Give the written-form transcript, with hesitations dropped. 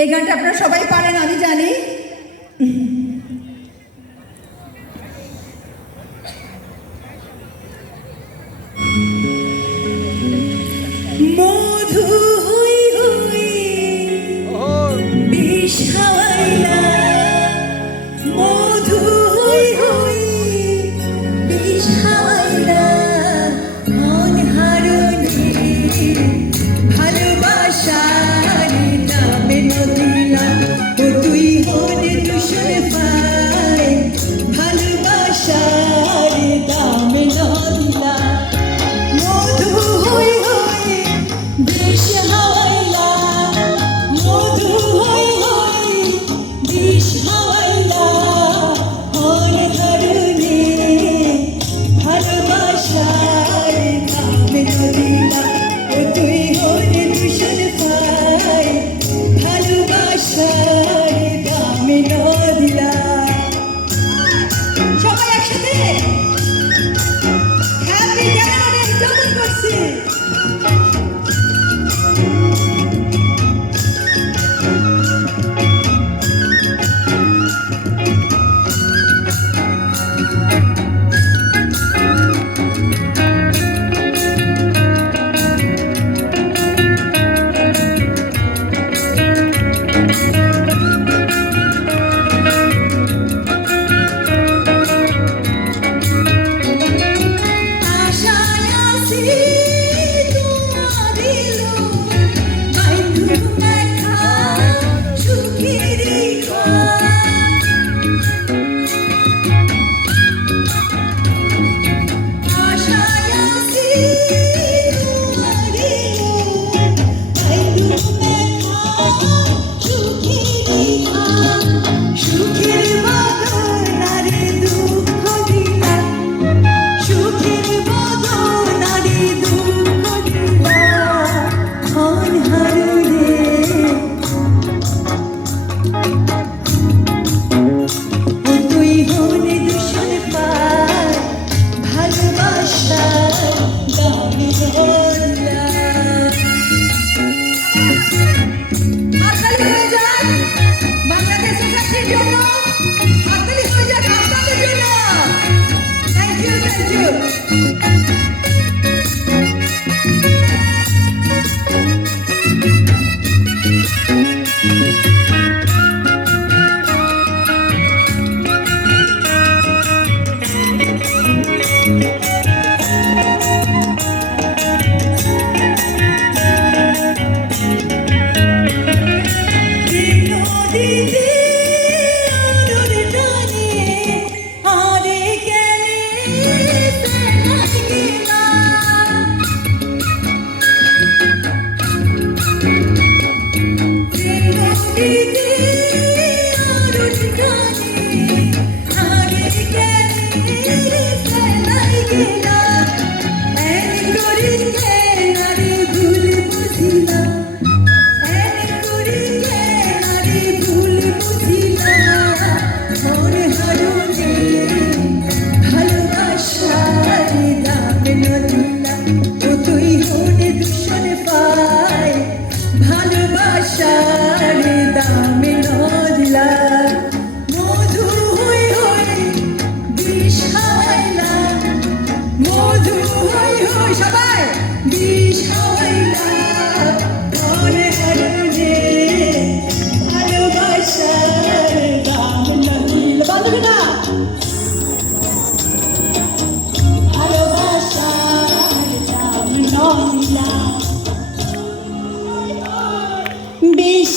এই গানটা আপনারা সবাই পারেন আমি জানি। মধু হই হই বিষ খাওয়াইলা, মধু হই হই বিষ খাওয়াইলা, মন হারুনি ভালোবাসার নামে নদিলা, ও তুই হনে দুশরে পায় ভালোবাসার নামে নদিলা। মধু হই হই বিষ খাওয়াইলা, মধু হই হই বিষ খাওয়াইলা, মন হারুনি ভালোবাসার নামে নদিলা, ও তুই হনে দুশরে পায় ভালোবাসার নামে নদিলা। সবাই একসাথে হ্যাপি জানুয়ারি উদযাপন করছি। আশায় আছি তোমার এলো, বাইন্ধু দেখা সুখের আশায় আছি তোমার এলো, বাইন্ধু দেখা সুখের বদনারে দুঃখ দিলা, সুখের বদনারে দুঃখ দিলা, মন হারুনে ও তুই হনে দুশর পায় ভালোবাসার দামি ধরলা। হাততালি হয়ে যাক বাংলাদেশ সোসাইটির জন্য, হাততালি হয়ে যাক আপনাদের জন্য। Thank you, thank you. নদীতে আলোর টানে আরে গেলে ফেলাই গেলা, নদীতে আলোর টানে আরে গেলে ফেলাই গেলা, এন করি কেনারে ভুল বুঝিলা, এন করি কেনারে ভুল বুঝিলা, মন হারুনে ভালোবাসার দামে নদিলা, ও তুই হনে দুশর পায় ভালোবাসার দামে নদিলা। মধু হই হই বিষ খাওয়াইলা, মধু হই হই সবাই বিষ খাওয়াইলা, মন হারুনে ভালোবাসার দামে নদিলা। বান্ধবী না ভালোবাসার দামে নদিলা, বিষ